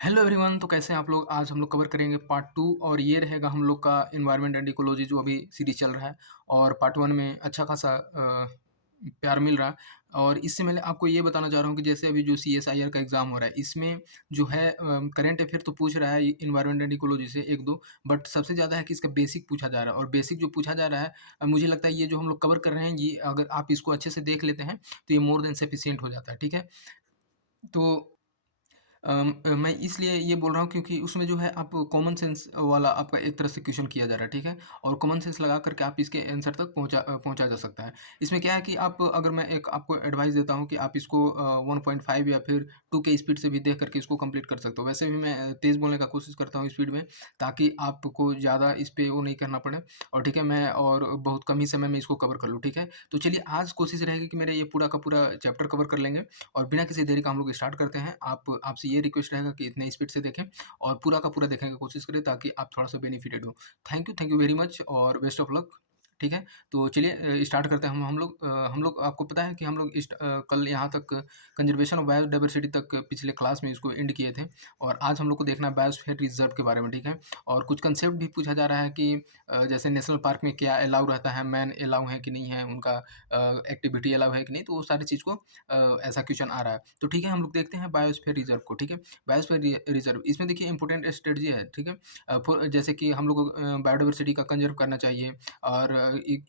Hello everyone, तो कैसे हैं आप लोग? आज हम लोग कवर करेंगे पार्ट 2 और ये रहेगा हम लोग का एनवायरनमेंट एंड इकोलॉजी जो अभी सीरीज चल रहा है। और पार्ट 1 में अच्छा खासा प्यार मिल रहा है। और इससे पहले आपको ये बताना चाह रहा हूँ कि जैसे अभी जो सीएसआईआर का एग्ज़ाम हो रहा है, इसमें जो है करंट अफेयर तो पूछ रहा है एनवायरनमेंट एंड इकोलॉजी से 1-2, बट सबसे ज़्यादा है कि इसका बेसिक पूछा जा रहा है। और बेसिक जो पूछा जा रहा है, मुझे लगता है ये जो हम लोग कवर कर रहे हैं, ये अगर आप इसको अच्छे से देख लेते हैं, तो ये मोर देन सफिशिएंट हो जाता है, ठीक है? तो मैं इसलिए ये बोल रहा हूँ क्योंकि उसमें जो है आप कॉमन सेंस वाला आपका एक तरह से क्वेश्चन किया जा रहा है, ठीक है? और कॉमन सेंस लगा कर के आप इसके आंसर तक पहुँचा जा सकता है। इसमें क्या है कि आप अगर मैं एक आपको एडवाइस देता हूँ कि आप इसको 1.5 या फिर 2 के स्पीड से भी देख कर के इसको कंप्लीट कर सकते हो। वैसे भी मैं तेज़ बोलने का कोशिश करता हूँ स्पीड में, ताकि आपको ज़्यादा इस पे वो नहीं करना पड़े। और ठीक है, मैं और बहुत कम ही समय में इसको कवर कर लूँ, ठीक है? तो चलिए, आज कोशिश रहेगी कि मेरे ये पूरा का पूरा चैप्टर कवर कर लेंगे। और बिना किसी देरी का हम लोग स्टार्ट करते हैं। आप आपसे ये रिक्वेस्ट रहेगा कि इतने स्पीड से देखें और पूरा का पूरा देखने की कोशिश करें, ताकि आप थोड़ा-सा बेनिफिटेड हो। थैंक यू वेरी मच और बेस्ट ऑफ लक। ठीक है? तो चलिए स्टार्ट करते हैं हम लोग आपको पता है कि हम लोग कल यहाँ तक कंज़र्वेशन ऑफ बायोडायवर्सिटी तक पिछले क्लास में इसको एंड किए थे। और आज हम लोग को देखना है बायोस्फीयर रिज़र्व के बारे में, ठीक है? और कुछ कंसेप्ट भी पूछा जा रहा है कि जैसे नेशनल पार्क में क्या अलाउ रहता है, मैन अलाउ है कि नहीं है, उनका एक्टिविटी अलाउ है कि नहीं, तो वो सारी चीज़ को ऐसा क्वेश्चन आ रहा है। तो ठीक है, हम लोग देखते हैं बायोस्फीयर रिज़र्व को, ठीक है? बायोस्फीयर रिज़र्व, इसमें देखिए इम्पोर्टेंट स्ट्रेटजी है, ठीक है? जैसे कि हम लोग को बायोडायवर्सिटी का कंज़र्व करना चाहिए। और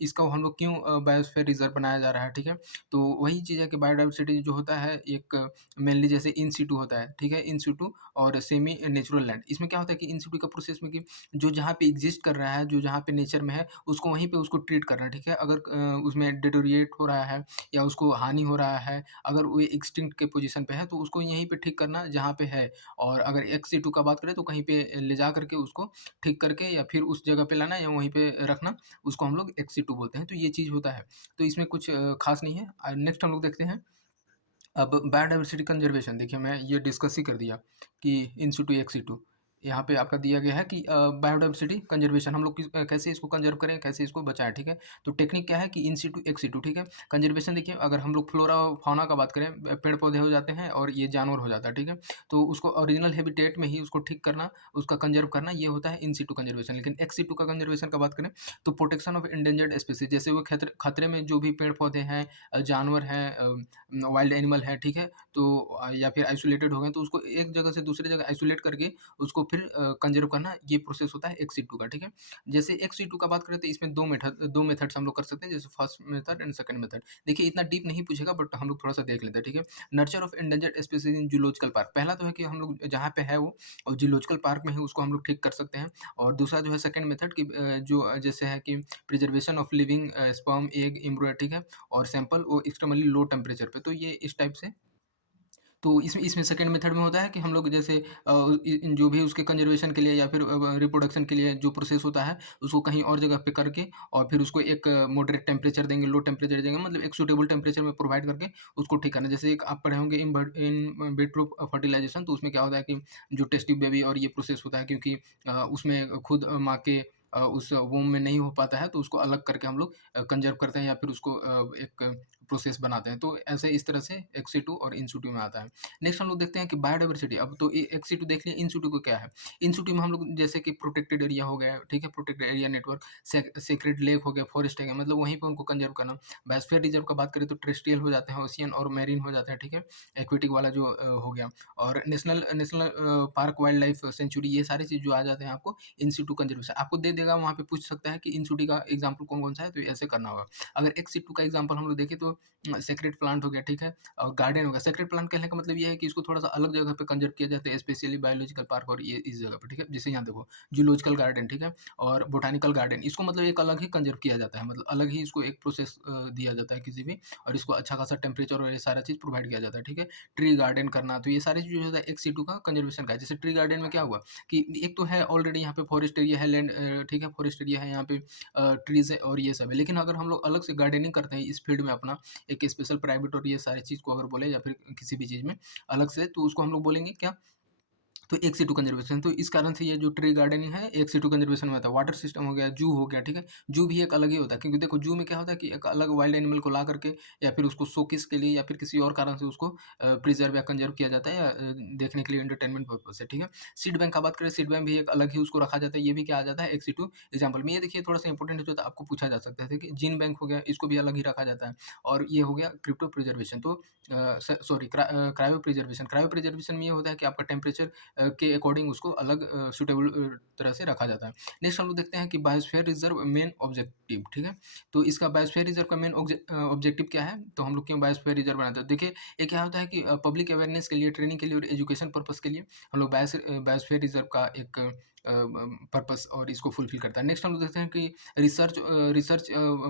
इसका हम लोग क्यों बायोस्फीयर रिज़र्व बनाया जा रहा है, ठीक है? तो वही चीज़ है कि बायोडायवर्सिटी जो होता है, एक मेनली जैसे इन सिटू होता है, ठीक है? इन सिटू और सेमी नेचुरल लैंड। इसमें क्या होता है कि इन सिटू का प्रोसेस में कि जो जहाँ पे एग्ज़िस्ट कर रहा है, जो जहाँ पे नेचर में है, उसको वहीं पे उसको ट्रीट करना, ठीक है? अगर उसमें डिटोरिएट हो रहा है या उसको हानि हो रहा है, अगर वो एक्सटिंक्ट के पोज़ीशन पे है, तो उसको यहीं पे ठीक करना जहाँ पे है। और अगर एक्स-सिटू का बात करें, तो कहीं पे ले जा करके उसको ठीक करके या फिर उस जगह पे लाना या वहीं पे रखना, उसको हम लोग एक्स-सिटू बोलते हैं। तो ये चीज़ होता है। तो इसमें कुछ ख़ास नहीं है। नेक्स्ट हम लोग देखते हैं। अब बायोडायवर्सिटी कंज़र्वेशन, देखिए मैं ये डिस्कस ही कर दिया कि इन सिटू एक्स सिटू। यहाँ पे आपका दिया गया है कि बायोडायवर्सिटी कंज़र्वेशन हम लोग कैसे इसको कंज़र्व करें, कैसे इसको बचाएँ, ठीक है? तो टेक्निक क्या है कि इन सिटू एक्स सिटू, ठीक है? कंज़र्वेशन देखिए, अगर हम लोग फ्लोरा और फ़ौना का बात करें, पेड़-पौधे हो जाते हैं और ये जानवर हो जाता है, ठीक है? तो उसको ओरिजिनल हैबिटेट में ही उसको ठीक करना, उसका कंज़र्व करना, ये होता है इन सिटू कंज़र्वेशन। लेकिन एक्स सिटू का कंज़र्वेशन का बात करें, तो प्रोटेक्शन ऑफ एंडेंजर्ड स्पीशीज़, जैसे वो खतरे में जो भी पेड़-पौधे हैं, जानवर हैं, वाइल्ड एनिमल है, ठीक है? तो या फिर आइसोलेटेड हो गए, तो उसको एक जगह से दूसरी जगह आइसोलेट करके उसको फिर कंज़र्व करना, ये प्रोसेस होता है एक्स सिटू का, ठीक है? जैसे एक्स सिटू का बात करें, तो इसमें 2 मेथड्स हम लोग कर सकते हैं, जैसे first method and second method. देखिए, इतना डीप नहीं पूछेगा, बट हम लोग थोड़ा-सा देख लेते हैं, ठीक है? Nurture of endangered species in zoological park, पहला तो है कि हम लोग जहाँ पे है वो, और ज़ूलॉजिकल पार्क में ही उसको हम लोग ठीक कर सकते हैं। और दूसरा जो है सेकंड मेथड कि जो जैसे है कि preservation of living sperm, egg, embryo, ठीक है? और सैंपल वो एक्सट्रीमली लो टेम्परेचर पे, तो ये इस टाइप से। तो इसमें सेकंड मेथड में होता है कि हम लोग जैसे जो भी उसके कंजर्वेशन के लिए या फिर रिप्रोडक्शन के लिए जो प्रोसेस होता है, उसको कहीं और जगह पे करके और फिर उसको एक मॉडरेट टेम्परेचर देंगे, लो टेम्परेचर देंगे, मतलब एक सूटेबल टेम्परेचर में प्रोवाइड करके उसको ठीक करना। जैसे एक आप पढ़े होंगे इन विट्रो फर्टिलाइजेशन, तो उसमें क्या होता है कि जो टेस्ट ट्यूब बेबी और ये प्रोसेस होता है, क्योंकि उसमें खुद माँ के उस वomb में नहीं हो पाता है, तो उसको अलग करके हम लोग कंजर्व करते हैं या फिर उसको एक प्रोसेस बनाते हैं। तो ऐसे इस तरह से एक्स सिटू और इन सिटू में आता है। नेक्स्ट हम लोग देखते हैं कि बायोडायवर्सिटी, अब तो एक्स सिटू देख लिया, इन सिटू को क्या है? इन सिटू में हम लोग जैसे कि प्रोटेक्टेड एरिया हो गया, ठीक है? Protected area network, sacred lake हो गया, फॉरेस्ट है गया, मतलब वहीं पे उनको कंजर्व करना। बायोस्फीयर रिजर्व का बात करें, तो टेरेस्ट्रियल हो जाते हैं, ओशियन और मैरीन हो जाता है, ठीक है? एक्वेटिक वाला जो हो गया। और national national park, wild life sanctuary, ये सारी चीज़ जो आ जाते हैं आपको इन सिटू कंजर्वेशन। आपको दे देगा, वहाँ पे पूछ सकता है कि इन सिटू का एग्ज़ाम्पल कौन-कौन सा है, तो ऐसे करना होगा। अगर एक्स सिटू का एग्ज़ाम्पल हम लोग देखें, तो सेक्रेड प्लांट हो गया, ठीक है? और गार्डन हो गया। सेक्रेड प्लांट कहने का मतलब ये है कि इसको थोड़ा-सा अलग जगह पे कंज़र्व किया जाता है, स्पेशली बायोलॉजिकल पार्क और ये इस जगह पे, ठीक है? जैसे यहाँ देखो, ज़ूलॉजिकल गार्डन, ठीक है? और बॉटेनिकल गार्डन, इसको मतलब एक अलग ही कंज़र्व किया जाता है, मतलब अलग ही इसको एक प्रोसेस दिया जाता है किसी भी, और इसको अच्छा खासा टेम्परेचर और ये सारा चीज़ प्रोवाइड किया जाता है, ठीक है? ट्री गार्डन करना, तो ये सारी चीज़ जो होता है एक्स सिटू का कंज़र्वेशन का है। जैसे ट्री गार्डन में क्या हुआ कि एक तो है ऑलरेडी यहाँ पे फॉरेस्ट एरिया है, लैंड ठीक है? फॉरेस्ट एरिया है यहाँ पे, ट्रीज़ है और ये सब है। लेकिन अगर हम लोग अलग से गार्डनिंग करते हैं इस फील्ड में अपना, एक स्पेशल प्राइवेट और ये सारी चीज़ को अगर बोले या फिर किसी भी चीज़ में अलग से, तो उसको हम लोग बोलेंगे क्या? तो ex-situ कंज़र्वेशन, तो इस कारण से ये जो ट्री गार्डनिंग है ex-situ कंज़र्वेशन में आता है। वाटर सिस्टम हो गया, ज़ू हो गया, ठीक है? ज़ू भी एक अलग ही होता है, क्योंकि देखो ज़ू में क्या होता है कि एक अलग वाइल्ड एनिमल को ला करके या फिर उसको शोकेस के लिए या फिर किसी और कारण से उसको प्रिज़र्व या कंज़र्व किया जाता है, या देखने के लिए एंटरटेनमेंट पर्पज़ से, ठीक है? सीड बैंक का बात करें, सीड बैंक भी एक अलग ही उसको रखा जाता है, ये भी क्या आ जाता है ex-situ एग्ज़ाम्पल में। ये देखिए थोड़ा-सा इंपॉर्टेंट हो जाता है, आपको पूछा जा सकता है। देखिए जीन बैंक हो गया, इसको भी अलग ही रखा जाता है, और ये हो गया क्रिप्टो प्रिज़र्वेशन। तो क्रायो प्रिज़र्वेशन, क्रायो प्रिज़र्वेशन में ये होता है कि आपका टेम्परेचर के अकॉर्डिंग उसको अलग सूटेबल तरह से रखा जाता है। नेक्स्ट हम लोग देखते हैं कि बायोस्फीयर रिज़र्व मेन ऑब्जेक्टिव, ठीक है? तो इसका बायोस्फीयर रिज़र्व का मेन ऑब्जेक्टिव क्या है? तो हम लोग क्यों बायोस्फीयर रिज़र्व बनाते हैं? देखिए, ये क्या होता है कि पब्लिक अवेयरनेस के लिए, ट्रेनिंग के लिए और एजुकेशन पर्पज़ के लिए हम लोग बायोस्फीयर रिज़र्व का एक पर्पज़ और इसको फुलफ़िल करता है। नेक्स्ट हम लोग देखते हैं कि रिसर्च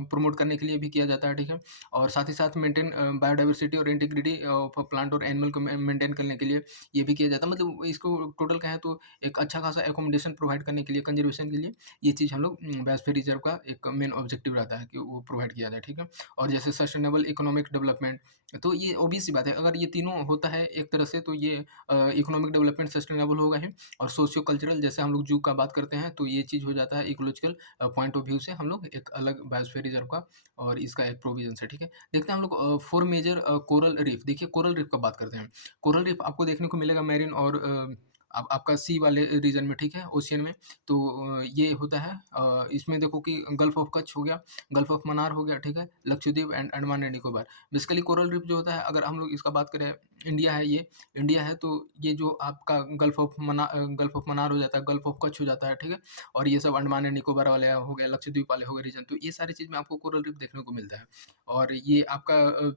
प्रमोट करने के लिए भी किया जाता है, ठीक है? और साथ ही साथ बायोडायवर्सिटी और इंटीग्रिटी ऑफ प्लांट और एनिमल को मेंटेन करने के लिए ये भी किया जाता है। मतलब इसको टोटल कहें तो एक अच्छा खासा एकोमोडेशन प्रोवाइड करने के लिए, कंज़र्वेशन के लिए, ये चीज़ हम लोग बायोस्फीयर रिज़र्व का एक मेन ऑब्जेक्टिव रहता है कि वो प्रोवाइड किया जाए, ठीक है? और जैसे सस्टेनेबल इकोनॉमिक डेवलपमेंट, तो ये ऑब्वियस सी बात है, अगर ये तीनों होता है एक तरह से तो ये इकोनॉमिक डेवलपमेंट सस्टेनेबल होगा ही, और सोशियो कल्चरल जैसे हम लोग ज़ू का बात करते हैं, तो ये चीज़ हो जाता है इकोलॉजिकल पॉइंट ऑफ व्यू से हम लोग एक अलग बायोस्फीयर रिज़र्व का और इसका एक प्रोविज़न्स है, ठीक है? देखते हैं हम लोग 4 मेजर कोरल रीफ। देखिए कोरल रीफ का बात करते हैं। कोरल रीफ आपको देखने को मिलेगा मैरीन और आपका सी वाले रीजन में, ठीक है? ओशियन में। तो ये होता है, इसमें देखो कि गल्फ ऑफ कच्छ हो गया, गल्फ ऑफ मन्नार हो गया, ठीक है? Lakshadweep and Andaman and Nicobar. Basically coral reef जो होता है, अगर हम लोग इसका बात करें, इंडिया है ये, इंडिया है तो ये जो आपका गल्फ ऑफ मन्नार हो जाता है, गल्फ ऑफ कच्छ हो जाता है, ठीक है? और ये सब अंडमान एंड निकोबार वाले हो गए, लक्षद्वीप वाले हो गए रीजन, तो ये सारी चीज़ में आपको कोरल रीफ देखने को मिलता है। और ये आपका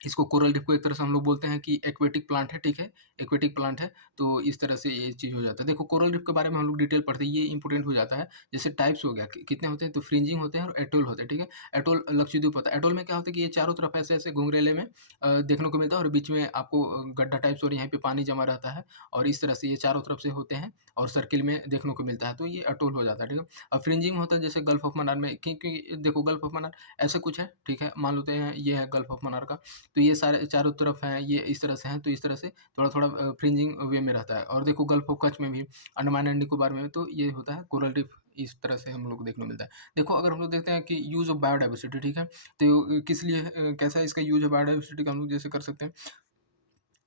इसको कोरल रीफ को एक तरह से हम लोग बोलते हैं कि एक्वेटिक प्लांट है, ठीक है? एक्वेटिक प्लांट है, तो इस तरह से ये चीज़ हो जाता है। देखो कोरल रीफ के बारे में हम लोग डिटेल पढ़ते हैं, ये इंपॉर्टेंट हो जाता है। जैसे टाइप्स हो गया, कि कितने होते हैं, तो फ्रिंजिंग होते हैं और एटोल होते हैं, ठीक है? एटोल लक्षद्वीप होता है। एटोल में क्या होता है कि ये चारों तरफ ऐसे-ऐसे घुंघरेले में देखने को मिलता है, और बीच में आपको गड्ढा टाइप्स और यहाँ पे पानी जमा रहता है, और इस तरह से ये चारों तरफ से होते हैं और सर्किल में देखने को मिलता है, तो ये एटोल हो जाता है, ठीक है? अब फ्रिंजिंग होता है जैसे गल्फ ऑफ मन्नार में, क्योंकि देखो गल्फ ऑफ मन्नार ऐसा कुछ है, ठीक है? मान लेते हैं ये है गल्फ ऑफ मन्नार का, तो ये सारे चारों तरफ हैं, ये इस तरह से हैं, तो इस तरह से थोड़ा-थोड़ा फ्रिंजिंग वे में रहता है। और देखो गल्फ ऑफ कच्छ में भी, अंडमान एंड निकोबार में भी, तो ये होता है कोरल रीफ, इस तरह से हम लोग को देखने को मिलता है। देखो अगर हम लोग देखते हैं कि यूज़ ऑफ बायोडायवर्सिटी, ठीक है? तो किस लिए कैसा इसका यूज़ है बायोडायवर्सिटी का, हम लोग जैसे कर सकते हैं,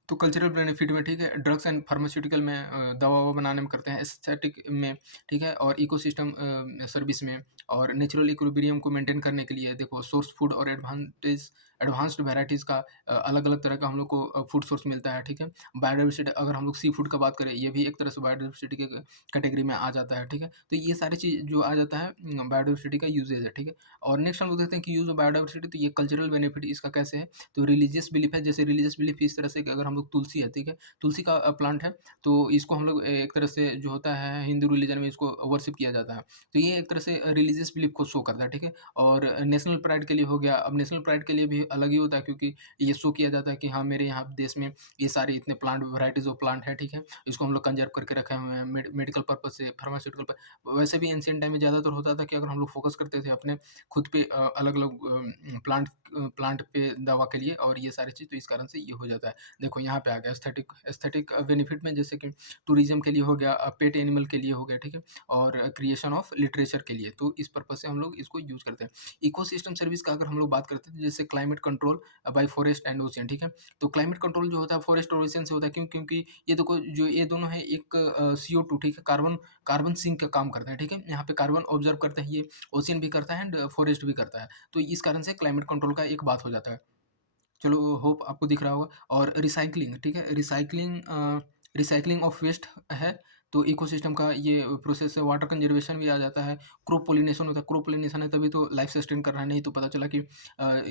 तो कल्चरल बेनिफिट में, ठीक है? ड्रग्स एंड फार्मास्यूटिकल में, दवा-ववा बनाने में करते हैं, एस्थेटिक में, ठीक है? और इकोसिस्टम सर्विस में, और नेचुरल इक्विलिब्रियम को मेंटेन करने के लिए देखो सोर्स फूड और एडवांस्ड वैराइटीज़ का अलग-अलग तरह का हम लोग को फूड सोर्स मिलता है, ठीक है? बायोडायवर्सिटी अगर हम लोग सी फूड का बात करें, ये भी एक तरह से बायोडायवर्सिटी के कैटेगरी में आ जाता है, ठीक है? तो ये सारी चीज़ जो आ जाता है बायोडायवर्सिटी का यूज़ेज़ है, ठीक है? और नेक्स्ट हम लोग देखते हैं कि यूज़ ऑफ बायोडायवर्सिटी, तो ये कल्चरल बेनिफिट इसका कैसे है? तो रिलीजियस बिलीफ है, जैसे रिलीजियस बिलीफ इस तरह से कि अगर हम लोग तुलसी है, ठीक है? तुलसी का प्लांट है, तो इसको हम लोग एक तरह से जो होता है हिंदू रिलीजन में इसको वर्शिप किया जाता है। तो ये एक तरह से रिलीजियस बिलीफ को शो करता है, ठीक है? और नेशनल प्राइड के लिए हो गया, अब नेशनल प्राइड के लिए भी अलग ही होता है, क्योंकि ये शो किया जाता है कि हाँ, मेरे यहाँ देश में ये सारे इतने प्लांट वैराइटीज़ ऑफ प्लांट है, ठीक है? इसको हम लोग कंज़र्व करके रखे हुए हैं मेडिकल पर्पज़ से, फार्मास्यूटिकल वैसे भी एंशिएंट टाइम में ज़्यादातर होता था कि अगर हम लोग फ़ोकस करते थे अपने खुद पे अलग-अलग प्लांट पे दवा के लिए, और ये सारी चीज़, तो इस कारण से ये हो जाता है। देखो यहाँ पे आ गया एस्थेटिक एस्थेटिक बेनिफिट में, जैसे कि टूरिज़्म के लिए हो गया, पेट एनिमल के लिए हो गया, ठीक है? और क्रिएशन ऑफ लिटरेचर के लिए, तो इस पर्पज़ से हम लोग इसको यूज़ करते हैं। इकोसिस्टम सर्विस का अगर हम लोग बात करते हैं, जैसे climate control by forest and ocean, ठीक है? तो क्लाइमेट कंट्रोल जो होता है फॉरेस्ट और ओशियन से होता है, क्यों? क्योंकि ये देखो जो ये दोनों है एक CO2, ठीक है? कार्बन कार्बन सिंक का काम करते हैं, ठीक है? यहाँ पे कार्बन ऑब्ज़र्व करते हैं, ये ओशियन भी करता है एंड फॉरेस्ट भी करता है। तो इस कारण से क्लाइमेट कंट्रोल का एक बात हो जाता है। चलो होप आपको दिख रहा होगा। और रिसाइक्लिंग, ठीक है? रिसाइक्लिंग ऑफ वेस्ट है, तो इकोसिस्टम का ये प्रोसेस है। वाटर कंज़र्वेशन भी आ जाता है। क्रॉप पॉलिनेशन होता है, क्रॉप पॉलिनेशन है तभी तो लाइफ सस्टेन कर रहा है, नहीं तो पता चला कि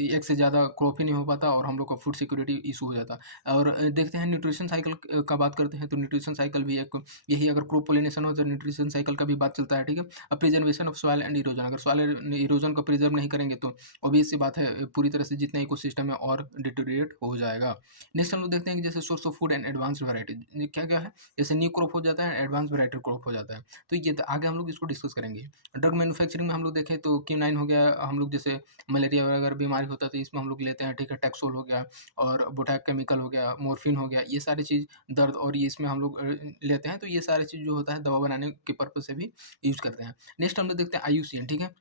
एक से ज़्यादा क्रॉप ही नहीं हो पाता और हम लोग का फूड सिक्योरिटी इश्यू हो जाता। और देखते हैं न्यूट्रिशन साइकिल का बात करते हैं, तो न्यूट्रिशन साइकिल भी एक यही, अगर क्रॉप पॉलिनेशन हो तो न्यूट्रिशन साइकिल का भी बात चलता है, ठीक है? अब preservation of soil and erosion, अगर सॉइल इरोजन को प्रिजर्व नहीं करेंगे तो ऑब्वियस सी बात है, पूरी तरह से जितना इकोसिस्टम है और डिटेरियोरेट हो जाएगा। नेक्स्ट हम लोग देखते हैं कि जैसे source of food and advanced variety, क्या-क्या है? जैसे न्यू क्रॉप हो जाता है, एडवांस वैरायटी क्रॉप हो जाता है। तो ये आगे हम लोग इसको डिस्कस करेंगे। ड्रग मैन्युफैक्चरिंग में हम लोग देखें तो क्विनाइन हो गया, हम लोग जैसे मलेरिया वगैरह बीमारी होता है तो इसमें हम लोग लेते हैं, ठीक है। टैक्सोल हो गया और बोटैक केमिकल हो गया, मॉर्फिन हो गया, ये सारी चीज़ दर्द और ये इसमें हम लोग लेते हैं। तो ये सारी चीज़ जो होता है दवा बनाने के पर्पज़ से भी यूज़ करते हैं। नेक्स्ट हम लोग देखते हैं आईयूसीएन, ठीक है।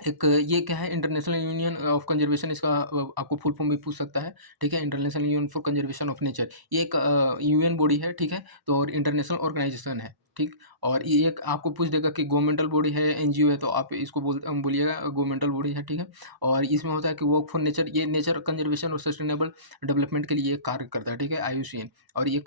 एक ये क्या है, इंटरनेशनल यूनियन ऑफ कंजर्वेशन, इसका आपको फुल फॉर्म भी पूछ सकता है, ठीक है। International union for conservation of nature, ये एक यूएन बॉडी है, ठीक है। तो और इंटरनेशनल ऑर्गेनाइजेशन है, ठीक। और ये एक आपको पूछ देगा कि गवर्नमेंटल बॉडी है, एनजीओ है, तो आप इसको बोलिएगा गवर्नमेंटल बॉडी है, ठीक है। और इसमें होता है कि वर्क फॉर नेचर, ये नेचर कंजर्वेशन और सस्टेनेबल डेवलपमेंट के लिए कार्य करता है, ठीक है, आईयूसीएन। और ये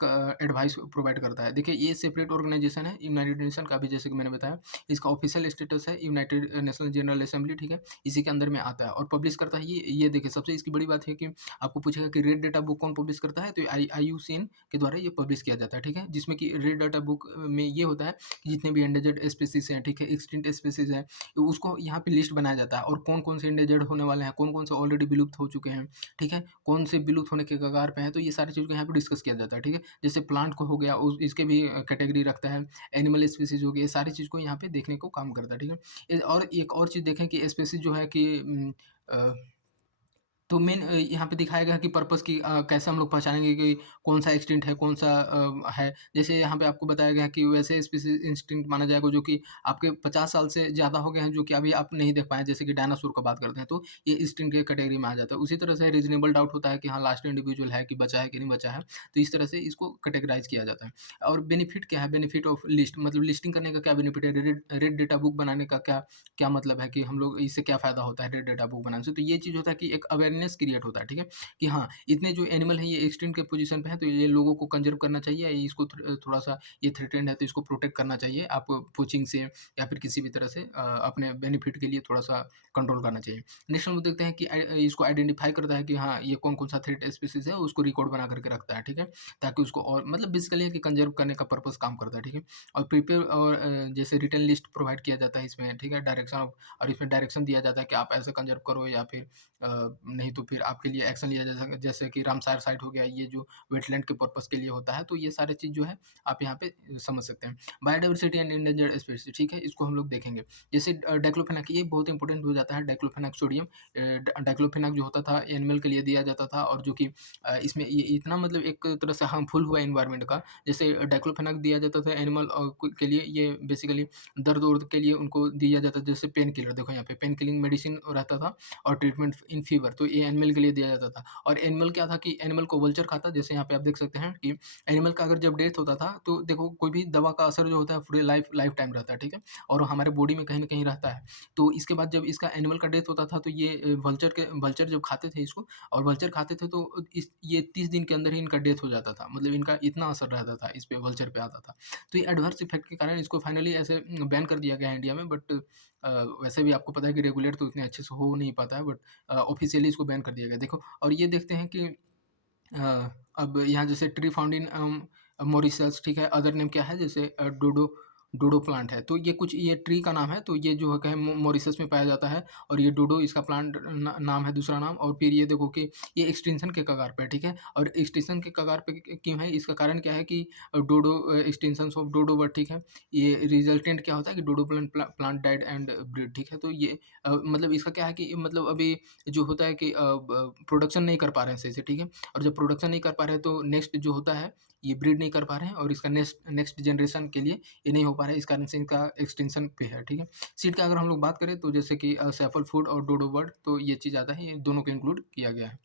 एडवाइस प्रोवाइड करता है। देखिए ये सेपरेट ऑर्गेनाइजेशन है, यूनाइटेड नेशन का भी, जैसे कि मैंने बताया। इसका ऑफिशियल स्टेटस है यूनाइटेड नेशनल जनरल असेंबली, ठीक है। इसी के अंदर में आता है और पब्लिश करता है ये देखिए सबसे इसकी बड़ी बात है कि आपको पूछेगा कि रेड डाटा बुक कौन पब्लिश करता है, तो आईयूसीएन के द्वारा ये पब्लिश किया जाता है, ठीक है। जिसमें कि रेड डाटा बुक में ये होता है कि जितने भी एंडेंजर्ड स्पीसीज हैं, ठीक है, एक्सटिंक्ट स्पीसीज हैं, तो उसको यहाँ पे लिस्ट बनाया जाता है और कौन-कौन से एंडेंजर्ड होने वाले हैं, कौन-कौन से ऑलरेडी विलुप्त हो चुके हैं, ठीक है, कौन से विलुप्त होने के कगार पे हैं, तो ये सारी चीज़ को यहाँ पे डिस्कस किया जाता है, ठीक है। जैसे प्लांट को हो गया उस इसके भी कैटेगरी रखता है, एनिमल स्पीसीज हो गई, ये सारी चीज़ को यहाँ पे देखने को काम करता है, ठीक है। और एक और चीज़ देखें कि स्पेसीज जो है कि अ तो मेन यहाँ पे दिखाया गया है कि पर्पज़ की कैसे हम लोग पहचानेंगे कि कौन-सा एक्सटिंक्ट है, कौन-सा है। जैसे यहाँ पे आपको बताया गया है कि वैसे स्पीशीज़ एक्सटिंक्ट माना जाएगा जो कि आपके 50 साल से ज़्यादा हो गए हैं, जो कि अभी आप नहीं देख पाए, जैसे कि डायनासोर का बात करते हैं, तो ये एक्सटिंक्ट के कैटेगरी में आ जाता है। उसी तरह से रीज़नेबल डाउट होता है कि हाँ, लास्ट इंडिविजुअल है कि बचा है कि नहीं बचा है, तो इस तरह से इसको कैटेगराइज़ किया जाता है। और बेनिफिट क्या है? बेनिफिट ऑफ लिस्ट, मतलब लिस्टिंग करने का क्या बेनिफिट है? रेड रेड डेटा बुक बनाने का क्या क्या मतलब है कि हम लोग इससे क्या फ़ायदा होता है रेड डेटा बुक बनाने से? तो ये चीज़ होता है कि एक अवेयरनेस क्रिएट होता है, ठीक है? कि हाँ, इतने जो एनिमल हैं ये एक्सटिंक्ट के पोज़ीशन पे हैं, तो ये लोगों को कंज़र्व करना चाहिए, इसको थोड़ा-सा ये थ्रेटेन्ड है तो इसको प्रोटेक्ट करना चाहिए। आप पोचिंग से या फिर किसी भी तरह से अपने बेनिफिट के लिए थोड़ा-सा कंट्रोल करना चाहिए। नेक्स्ट हम लोग देखते हैं कि इसको आइडेंटिफ़ाई करता है कि हाँ, ये कौन-कौन सा थ्रेट स्पीशीज़ है, उसको रिकॉर्ड बना कर के रखता है, ठीक है? ताकि उसको और मतलब बेसिकली है कि कंज़र्व करने का पर्पज़ काम करता है, ठीक है? और प्रिपेयर और जैसे रिटन लिस्ट प्रोवाइड किया जाता है इसमें, ठीक है? डायरेक्शन ऑफ, और इसमें डायरेक्शन दिया जाता है कि आप ऐसे कंज़र्व करो या फिर नहीं तो फिर आपके लिए एक्शन लिया जा सके, जैसे कि रामसार साइट हो गया, ये जो वेटलैंड के पर्पज़ के लिए होता है, तो ये सारी चीज़ जो है आप यहाँ पे समझ सकते हैं। बायोडायवर्सिटी एंड एंडेंजर्ड स्पीशीज़, ठीक है? इसको हम लोग देखेंगे। जैसे डाइक्लोफेनाक, ये बहुत इंपॉर्टेंट हो जाता है, डाइक्लोफेनाक सोडियम। डाइक्लोफेनाक जो होता था एनिमल के लिए दिया जाता था, और जो कि इसमें ये इतना मतलब एक तरह से हार्मफुल हुआ एनवायरनमेंट का, जैसे डाइक्लोफेनाक दिया जाता था एनिमल के लिए, ये बेसिकली दर्द-वर्द के लिए उनको दिया जाता था, जैसे पेन किलर, देखो यहाँ पे पेन किलिंग मेडिसिन रहता था और ट्रीटमेंट इन फीवर, तो ये एनिमल के लिए दिया जाता था। और एनिमल क्या था कि एनिमल को वल्चर खाता, जैसे यहाँ पे आप देख सकते हैं कि एनिमल का अगर जब डेथ होता था, तो देखो कोई भी दवा का असर जो होता है पूरे लाइफ टाइम रहता है, ठीक है? और हमारे बॉडी में कहीं न कहीं रहता है। तो इसके बाद जब इसका एनिमल का डेथ होता था, तो ये वल्चर जब खाते थे इसको, और वल्चर खाते थे, तो इस ये 30 दिन के अंदर ही इनका डेथ हो जाता था। मतलब इनका इतना असर रहता था, इस पे वल्चर पे आता था। तो ये एडवर्स इफ़ेक्ट के कारण इसको फाइनली ऐसे बैन कर दिया गया है इंडिया में, बट वैसे भी आपको पता है कि रेगुलेट तो इतने अच्छे से हो नहीं पाता है, बट ऑफ़िशियली इसको बैन कर दिया गया है। देखो, और ये देखते हैं कि अब यहाँ जैसे ट्री फाउंड इन मॉरिशस, ठीक है? अदर नेम क्या है, जैसे डोडो डोडो प्लांट है। तो ये कुछ ये ट्री का नाम है, तो ये जो है मॉरिशस में पाया जाता है, और ये डोडो इसका प्लांट नाम है, दूसरा नाम। और फिर ये देखो कि ये एक्सटिंक्शन के कगार पे है, ठीक है? और एक्सटिंक्शन के कगार पे क्यों है, इसका कारण क्या है कि डोडो एक्सटिंक्शन ऑफ डोडो बर्ड, ठीक है? ये रिजल्टेंट क्या होता है कि डोडो प्लांट डाइड एंड ब्रीड, ठीक है? तो ये मतलब इसका क्या है कि मतलब अभी जो होता है कि प्रोडक्शन नहीं कर पा रहे हैं सही से, ठीक है? और जब प्रोडक्शन नहीं कर पा रहे हैं, तो नेक्स्ट जो होता है, ये ब्रीड नहीं कर पा रहे हैं, और इसका नेक्स्ट नेक्स्ट जनरेशन के लिए ये नहीं हो पा रहा है, इस कारण से इनका एक्सटिंक्शन पे है, ठीक है? सीड का अगर हम लोग बात करें, तो जैसे कि सैफल फूड और डोडो बर्ड, तो ये चीज़ आता है, ये दोनों को इंक्लूड किया गया है।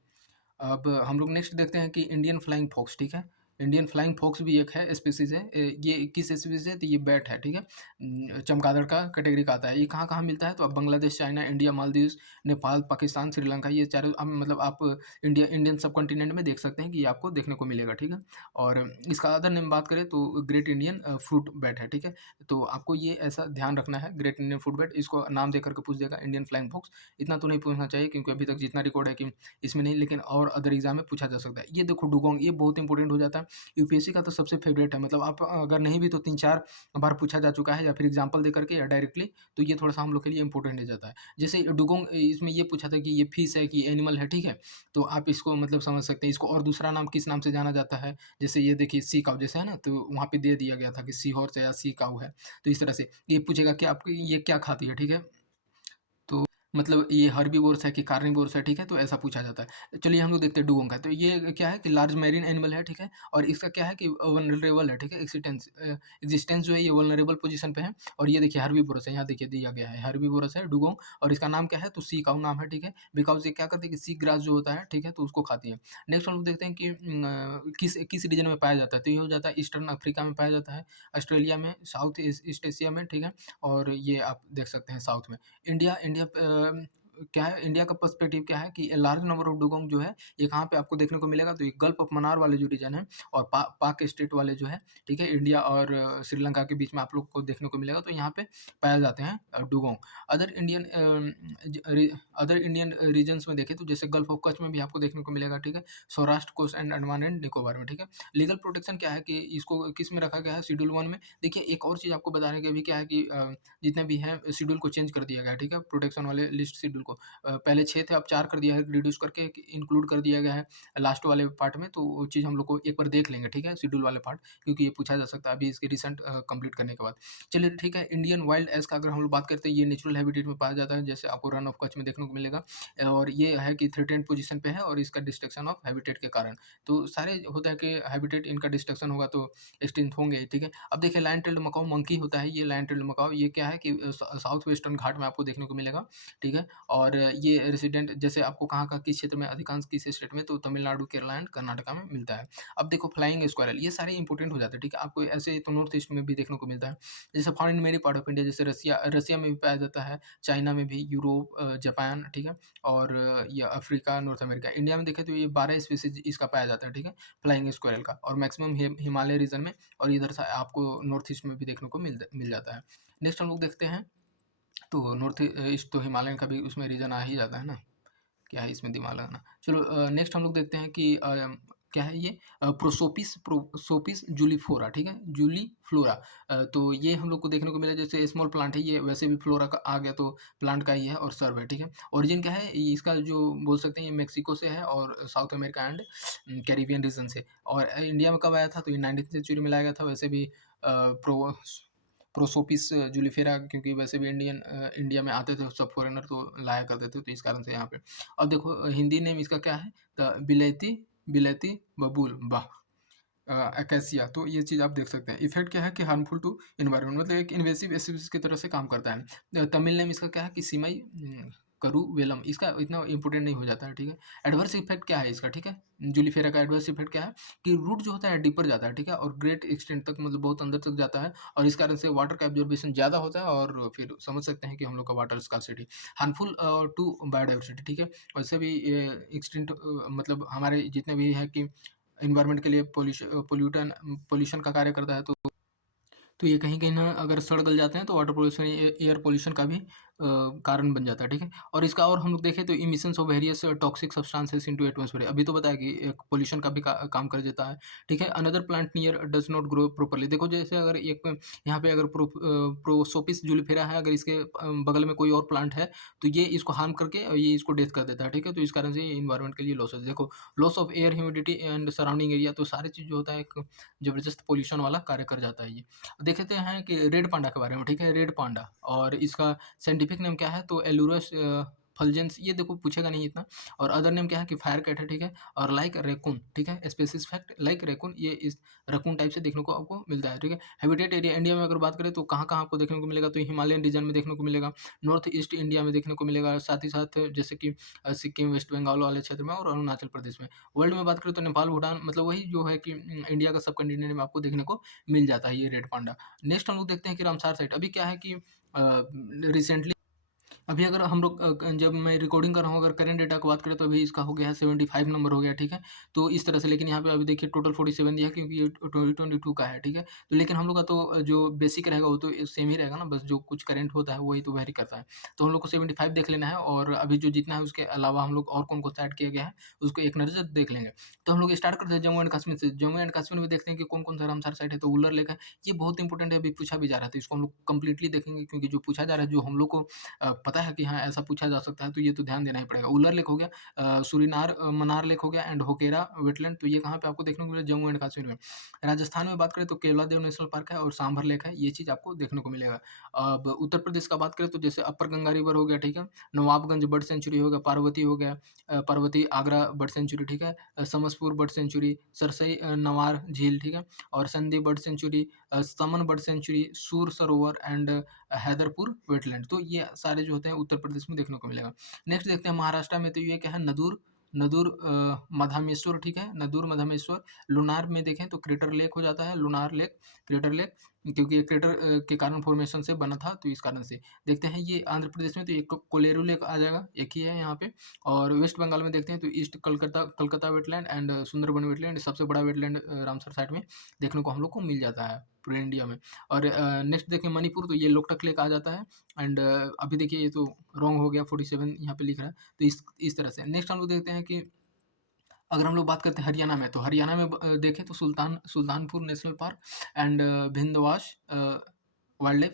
अब हम लोग नेक्स्ट देखते हैं कि इंडियन फ्लाइंग फॉक्स, ठीक है? इंडियन फ्लाइंग फॉक्स भी एक है, स्पीशीज़ है। ये किस स्पीशीज़ है? तो ये बैट है, ठीक है? चमगादड़ का कैटेगरी का आता है। ये कहाँ-कहाँ मिलता है? तो अब बांग्लादेश, चाइना, इंडिया, मालदीव्स, नेपाल, पाकिस्तान, श्रीलंका, ये चारों मतलब आप इंडियन सबकॉन्टिनेंट में देख सकते हैं कि ये आपको देखने को मिलेगा, ठीक है? और इसका अदर नेम बात करें, तो ग्रेट इंडियन फ्रूट बैट है, ठीक है? तो आपको ये ऐसा ध्यान रखना है, ग्रेट इंडियन फ्रूट बैट, इसको नाम देकर के पूछ देगा इंडियन फ्लाइंग फॉक्स। इतना तो नहीं पूछना चाहिए, क्योंकि अभी तक जितना रिकॉर्ड है कि इसमें नहीं, लेकिन और अदर एग्ज़ाम में पूछा जा सकता है। ये देखो डुगोंग, ये बहुत इंपॉर्टेंट हो जाता है। यूपीएससी का तो सबसे फेवरेट है, मतलब आप अगर नहीं भी तो 3-4 बार पूछा जा चुका है या फिर एग्ज़ाम्पल दे करके या डायरेक्टली, तो ये थोड़ा-सा हम लोग के लिए इम्पोर्टेंट हो जाता है। जैसे डुगोंग इसमें ये पूछा था कि ये फिश है कि एनिमल है, ठीक है? तो आप इसको मतलब समझ सकते हैं, इसको और दूसरा नाम किस नाम से जाना जाता है? जैसे ये देखिए सी काऊ जैसे है ना, तो वहाँ पे दे दिया गया था कि सी हॉर्स है या सी काऊ है। तो इस तरह से ये पूछेगा कि आपको ये क्या खाती है, ठीक है? तो मतलब ये हर्बीवोरस है कि कार्निवोरस है, ठीक है? तो ऐसा पूछा जाता है। चलिए हम लोग देखते हैं डुगोंग का, तो ये क्या है कि लार्ज मैरीन एनिमल है, ठीक है? और इसका क्या है कि वल्नरेबल है, ठीक है? एक्जिस्टेंस जो है ये वल्नरेबल पोज़ीशन पे है। और ये देखिए हर्बीवोरस है, यहाँ देखिए दिया गया है, हर्बीवोरस है डुगोंग और इसका नाम क्या है? तो सी काऊ नाम है, ठीक है? बिकॉज़ ये क्या करती है कि सी ग्रास जो होता है, ठीक है? तो उसको खाती है। नेक्स्ट हम लोग देखते हैं कि किस रीजन में पाया जाता है? तो ये हो जाता है ईस्टर्न अफ्रीका में पाया जाता है, ऑस्ट्रेलिया में, साउथ ईस्ट एशिया में, ठीक है? और ये आप देख सकते हैं साउथ में। इंडिया इंडिया क्या है इंडिया का पर्सपेक्टिव क्या है कि लार्ज नंबर ऑफ डुगोंग जो है ये कहाँ पे आपको देखने को मिलेगा, तो ये गल्फ ऑफ मन्नार वाले जो रीजन है और पाक स्टेट वाले जो है, ठीक है, इंडिया और श्रीलंका के बीच में आप लोग को देखने को मिलेगा, तो यहाँ पे पाए जाते हैं dugong. Other Indian other Indian regions में देखें तो जैसे गल्फ ऑफ कच्छ में भी आपको देखने को मिलेगा, ठीक है, Saurashtra coast and Andaman and Nicobar में, ठीक है। लीगल प्रोटेक्शन क्या है कि इसको किस में रखा गया है, शेड्यूल 1 में। देखिए एक और चीज़ आपको बताने की अभी क्या है कि जितने भी हैं शेड्यूल को चेंज कर दिया गया है, ठीक है, प्रोटेक्शन वाले लिस्ट शेड्यूल को। पहले 6 थे, अब 4 कर दिया है, रिड्यूस करके इंक्लूड कर दिया गया है लास्ट वाले पार्ट में, तो वो चीज़ हम लोग को एक बार देख लेंगे, ठीक है, शेड्यूल वाले पार्ट, क्योंकि ये पूछा जा सकता है अभी इसके रिसेंट कंप्लीट करने के बाद। चलिए ठीक है, इंडियन वाइल्ड एस का अगर हम लोग बात करते हैं, ये नेचुरल हैबिटेट में पाया जाता है, जैसे आपको रन ऑफ कच्छ में देखने को मिलेगा। और ये है कि थ्रेटेंड पोजीशन पे है और इसका डिस्ट्रक्शन ऑफ हैबिटेट के कारण। तो सारे होता है कि हैबिटेट इनका डिस्ट्रक्शन होगा तो एक्सटिंक्ट होंगे ही, ठीक है। अब देखिए लायन टेल्ड मकाऊ मंकी होता है, ये लायन टेल्ड मकाऊ ये क्या है कि साउथ वेस्टर्न घाट में आपको देखने को मिलेगा, ठीक है। और ये रेसिडेंट जैसे आपको कहाँ किस क्षेत्र में, अधिकांश किस स्टेट में, तो तमिलनाडु, केरला एंड कर्नाटका में मिलता है। अब देखो फ्लाइंग स्क्वायरल, ये सारे इंपॉर्टेंट हो जाते हैं, ठीक है। आपको ऐसे तो नॉर्थ ईस्ट में भी देखने को मिलता है, जैसे found in many part of India, जैसे रसिया रसिया में भी पाया जाता है, चाइना में भी, यूरोप, जापान, ठीक है, और ये अफ्रीका, नॉर्थ अमेरिका। इंडिया में देखें तो ये 12 स्पीशीज इसका पाया जाता है, ठीक है, फ्लाइंग स्क्वायरल का, और मैक्सिमम हिमालय रीजन में और इधर से आपको नॉर्थ ईस्ट में भी देखने को मिल जाता है। नेक्स्ट हम लोग देखते हैं, तो नॉर्थ ईस्ट तो हिमालयन का भी उसमें रीजन आ ही जाता है ना, क्या है इसमें दिमाग लगाना। चलो नेक्स्ट हम लोग देखते हैं कि क्या है ये, प्रोसोपिस जूलीफ्लोरा, ठीक है, जूलीफ्लोरा। तो ये हम लोग को देखने को मिला, जैसे स्मॉल प्लांट है, ये वैसे भी फ्लोरा का आ गया तो प्लांट का ही है और सर्व है, ठीक है। ओरिजिन क्या है, ये इसका जो बोल सकते हैं ये मेक्सिको से है और South America and Caribbean region से। और इंडिया में कब आया था, तो ये 19th सेंचुरी में लाया गया था। वैसे भी प्रोसोपिस जूलिफेरा, क्योंकि वैसे भी इंडिया में आते थे सब फॉरेनर, तो लाया करते थे, तो इस कारण से यहाँ पे। अब देखो हिंदी नेम इसका क्या है, द बिलैती बिलैती बबूल, वाह, अकेसिया। तो ये चीज़ आप देख सकते हैं। इफेक्ट क्या है कि हार्मफुल टू एनवायरनमेंट, मतलब एक इन्वेसिव स्पीशीज की तरह से काम करता है। तमिल नेम इसका क्या है कि सिमई करूवेलम, इसका इतना इंपॉर्टेंट नहीं हो जाता है, ठीक है। एडवर्स इफेक्ट क्या है इसका, ठीक है, जूलीफेरा का एडवर्स इफेक्ट क्या है कि रूट जो होता है डीपर जाता है, ठीक है, और ग्रेट एक्सटेंट तक, मतलब बहुत अंदर तक जाता है, और इस कारण से वाटर का एब्जॉर्बेशन ज़्यादा होता है, और फिर समझ सकते हैं कि हम लोग का water scarcity, harmful to biodiversity, ठीक है। वैसे भी एक्सटेंट मतलब हमारे जितने भी है कि एनवायरनमेंट के लिए पोल्यूशन का कार्य करता है, तो ये कहीं ना अगर सड़ गल जाते हैं तो वाटर पोल्यूशन, एयर पोल्यूशन का भी कारण बन जाता है, ठीक है। और इसका और हम लोग देखें तो emissions of various toxic substances into atmosphere, अभी तो बताया कि एक पोल्यूशन का भी काम कर देता है, ठीक है। Another plant near does not grow properly, देखो जैसे अगर एक यहाँ पे अगर प्रोसोपिस जूलिफेरा है, अगर इसके बगल में कोई और प्लांट है तो ये इसको हार्म करके और ये इसको डेथ कर देता है, ठीक है। तो इस कारण से ये इन्वायरमेंट के लिए लॉस है। देखो loss of air, humidity and surrounding area, तो सारी चीज़ जो होता है एक जबरदस्त पोल्यूशन वाला कार्य कर जाता है ये। देखते हैं कि रेड पांडा के बारे में, ठीक है, रेड पांडा, और इसका साइंटिफिक नेम क्या है, तो एलुरस फल्जेंस, ये देखो पूछेगा नहीं इतना। और अदर नेम क्या है कि फायर कैट है, ठीक है, और लाइक रैकून, ठीक है, स्पेसिस फैक्ट लाइक रैकून, ये इस रैकून टाइप से देखने को आपको मिलता है, ठीक है। हैबिटेट एरिया इंडिया में अगर बात करें तो कहाँ कहाँ आपको देखने को मिलेगा, तो हिमालयन रीजन में देखने को मिलेगा, नॉर्थ ईस्ट इंडिया में देखने को मिलेगा, साथ ही साथ जैसे कि सिक्किम, वेस्ट बंगाल वाले क्षेत्र में और अरुणाचल प्रदेश में। वर्ल्ड में बात करें तो नेपाल, भूटान, मतलब वही जो है कि इंडिया का सब कंटिनेंट में आपको देखने को मिल जाता है ये रेड पांडा। नेक्स्ट हम लोग देखते हैं कि रामसार साइट, अभी क्या है कि रिसेंटली अभी अगर हम लोग जब मैं रिकॉर्डिंग कर रहा हूँ, अगर करंट डेटा की बात करें तो अभी इसका हो गया है 75 नंबर हो गया, ठीक है? तो इस तरह से, लेकिन यहाँ पे अभी देखिए टोटल 47 दिया है क्योंकि ये 2022 का है, ठीक है? तो लेकिन हम लोग का तो जो बेसिक रहेगा वो तो सेम ही रहेगा ना, बस जो कुछ करंट होता है वही तो वेरी करता है। तो हम लोग को 75 देख लेना है और अभी जो जितना है उसके अलावा हम लोग और कौन-कौन सा ऐड किया गया है, उसको एक नज़र देख लेंगे। तो हम लोग स्टार्ट करते हैं जम्मू एंड कश्मीर से। जम्मू एंड कश्मीर में देखते हैं कि कौन-कौन सा रामसर साइट है, तो उल्लर लेक है। ये बहुत इंपॉर्टेंट है, अभी पूछा भी जा रहा है, तो इसको हम लोग कंप्लीटली देखेंगे क्योंकि जो पूछा जा रहा है, जो हम लोग को पता है कि हाँ, ऐसा पूछा जा सकता है, तो ये तो ध्यान देना ही पड़ेगा। उल्लर लेक हो गया, सूरीनार मनार लेक हो गया एंड होकेरा वेटलैंड, तो ये कहाँ पे आपको देखने को मिलेगा? जम्मू एंड कश्मीर में। राजस्थान में बात करें तो केवलादेव नेशनल पार्क है और सांभर लेक है, ये चीज़ आपको देखने को मिलेगा। अब उत्तर प्रदेश का बात करें तो जैसे अपर गंगा रिवर हो गया, ठीक है? नवाबगंज बर्ड सेंचुरी हो गया, पार्वती हो गया, पार्वती आगरा बर्ड सेंचुरी, ठीक है? Samaspur bird sanctuary, Sarsai noir झील, ठीक है? और संदी बर्ड सेंचुरी, समन बर्ड सेंचुरी, सूर सरोवर एंड हैदरपुर वेटलैंड, तो ये सारे जो होते हैं उत्तर प्रदेश में देखने को मिलेगा। नेक्स्ट देखते हैं महाराष्ट्र में, तो ये क्या है? नदूर नदूर मधामेश्वर, ठीक है? नदूर मधामेश्वर। लुनार में देखें तो क्रेटर लेक हो जाता है, लुनार लेक, क्रेटर लेक, क्योंकि ये क्रेटर के कारण फॉर्मेशन से बना था, तो इस कारण से। देखते हैं ये आंध्र प्रदेश में, तो ये कोलेरू लेक आ जाएगा, एक ही है यहाँ पे। और वेस्ट बंगाल में देखते हैं तो east Calcutta Calcutta wetland and Sundarban wetland, सबसे बड़ा वेटलैंड रामसर साइड में देखने को हम लोग को मिल जाता है पूरे इंडिया में। और नेक्स्ट देखें मणिपुर, तो ये लोकटक लेक आ जाता है एंड अभी देखिए ये तो रॉन्ग हो गया, 47 यहाँ पे लिख रहा है, तो इस तरह से। नेक्स्ट हम लोग देखते हैं कि अगर हम लोग बात करते हैं हरियाणा में, तो हरियाणा में देखें तो Sultanpur national park and Bhindawas wild life